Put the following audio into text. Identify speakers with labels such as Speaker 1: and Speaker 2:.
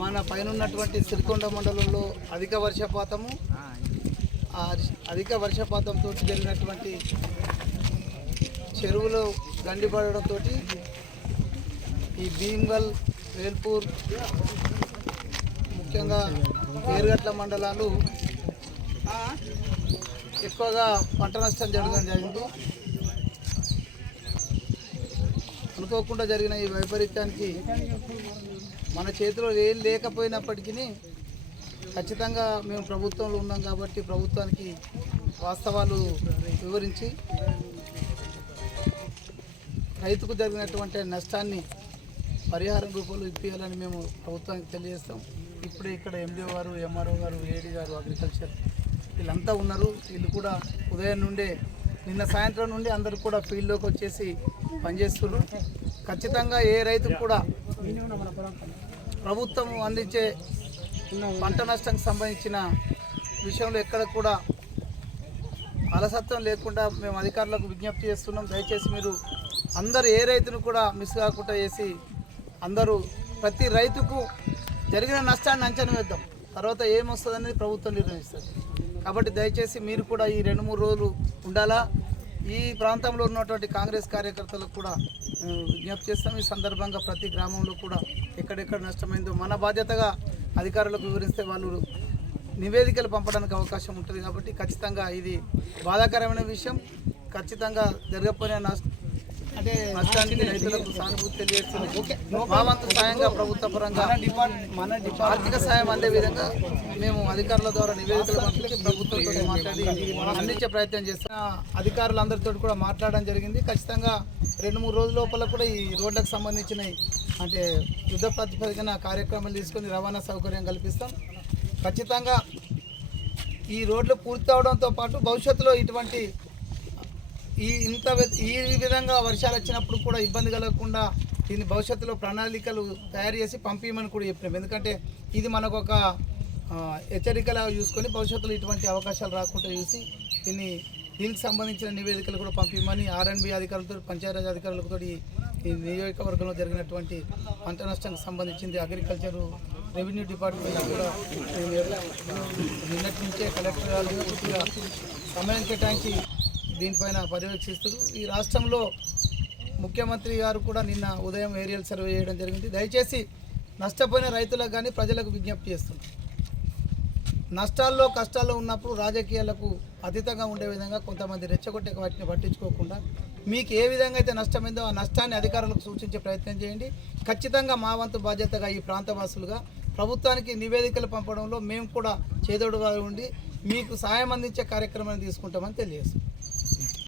Speaker 1: మన పైన ఉన్నటువంటి సిరికొండ మండలంలో అధిక వర్షపాతము అధిక వర్షపాతంతో జరిగినటువంటి చెరువులో గండిపడడంతో ఈ భీమ్గల్ వేల్పూర్ ముఖ్యంగా ఏరుగట్ల మండలాలు ఎక్కువగా పంట నష్టం జరగడం జరిగింది. అనుకోకుండా జరిగిన ఈ వైపరీత్యానికి మన చేతిలో ఏం లేకపోయినప్పటికీ ఖచ్చితంగా మేము ప్రభుత్వంలో ఉన్నాం కాబట్టి ప్రభుత్వానికి వాస్తవాలు వివరించి రైతుకు జరిగినటువంటి నష్టాన్ని పరిహారం రూపంలో ఇప్పించాలని మేము ప్రభుత్వానికి తెలియజేస్తాం. ఇప్పుడే ఇక్కడ ఎండిఓ గారు ఎంఆర్ఓ గారు ఏడీ గారు అగ్రికల్చర్ వీళ్ళంతా ఉన్నారు. వీళ్ళు కూడా ఉదయం నుండే నిన్న సాయంత్రం నుండి అందరూ కూడా ఫీల్డ్లోకి వచ్చేసి పనిచేస్తున్నారు ఖచ్చితంగా ఏ రైతుకు కూడా ప్రభుత్వం అందించే పంట నష్టానికి సంబంధించిన విషయంలో ఎక్కడ కూడా అలసత్వం లేకుండా మేము అధికారులకు విజ్ఞప్తి చేస్తున్నాం. దయచేసి మీరు అందరు ఏ రైతును కూడా మిస్ కాకుండా చేసి అందరూ ప్రతి రైతుకు జరిగిన నష్టాన్ని అంచనా వేద్దాం. తర్వాత ఏమొస్తుంది అనేది ప్రభుత్వం నిర్ణయిస్తుంది. కాబట్టి దయచేసి మీరు కూడా ఈ రెండు మూడు రోజులు ఉండాలా? ఈ ప్రాంతంలో ఉన్నటువంటి కాంగ్రెస్ కార్యకర్తలకు కూడా విజ్ఞప్తి చేస్తాం. ఈ సందర్భంగా ప్రతి గ్రామంలో కూడా ఎక్కడెక్కడ నష్టమైందో మన బాధ్యతగా అధికారులకు వివరిస్తే వాళ్ళు నివేదికలు పంపడానికి అవకాశం ఉంటుంది కాబట్టి ఖచ్చితంగా ఇది బాధాకరమైన విషయం. ఖచ్చితంగా జరగకపోయిన నష్ట అంటే రైతులకు సానుభూతి తెలియజేస్తున్నాం మా వంతు సాయంగా ప్రభుత్వ పరంగా మన ఆర్థిక సాయం అందే విధంగా మేము అధికారుల ద్వారా నివేదికలు పంపించి ప్రభుత్వంతో మాట్లాడి అందించే ప్రయత్నం చేస్తాం. అధికారులందరితో కూడా మాట్లాడడం జరిగింది. ఖచ్చితంగా రెండు మూడు రోజుల లోపల కూడా ఈ రోడ్లకు సంబంధించిన అంటే యుద్ధ ప్రాతిపదికన కార్యక్రమాలు తీసుకొని రవాణా సౌకర్యం కల్పిస్తాం. ఖచ్చితంగా ఈ రోడ్లు పూర్తి అవడంతో పాటు భవిష్యత్తులో ఇటువంటి ఈ ఇంత వి- ఈ విధంగా వర్షాలు వచ్చినప్పుడు కూడా ఇబ్బంది కలగకుండా దీన్ని భవిష్యత్తులో ప్రణాళికలు తయారు చేసి పంపించమని కూడా చెప్పినాం. ఎందుకంటే ఇది మనకు ఒక హెచ్చరికలా చూసుకొని భవిష్యత్తులో ఇటువంటి అవకాశాలు రాకుండా చూసి దీన్ని దీనికి సంబంధించిన నివేదికలు కూడా పంపించమని ఆర్ఎండ్బి అధికారులతో పంచాయతీరాజ్ అధికారులతో ఈ ఈ నియోజకవర్గంలో జరిగినటువంటి పంట నష్టానికి సంబంధించింది అగ్రికల్చర్ రెవెన్యూ డిపార్ట్మెంట్ కూడా నిన్నటి నుంచే కలెక్టర్ గారు పూర్తిగా సమయం కేటాయించి దీనిపైన పర్యవేక్షిస్తారు ఈ రాష్ట్రంలో ముఖ్యమంత్రి గారు కూడా నిన్న ఉదయం ఏరియల్ సర్వే చేయడం జరిగింది. దయచేసి నష్టపోయిన రైతులకు కానీ ప్రజలకు విజ్ఞప్తి చేస్తున్నాం. నష్టాల్లో కష్టాల్లో ఉన్నప్పుడు రాజకీయాలకు అతీతంగా ఉండే విధంగా కొంతమంది రెచ్చగొట్టే వాటిని పట్టించుకోకుండా మీకు ఏ విధంగా అయితే నష్టమైందో ఆ నష్టాన్ని అధికారులకు సూచించే ప్రయత్నం చేయండి. ఖచ్చితంగా మా వంతు బాధ్యతగా ఈ ప్రాంతవాసులుగా ప్రభుత్వానికి నివేదికలు పంపడంలో మేము కూడా చేదోడుగా ఉండి మీకు సాయం అందించే కార్యక్రమాన్ని తీసుకుంటామని తెలియజేస్తాం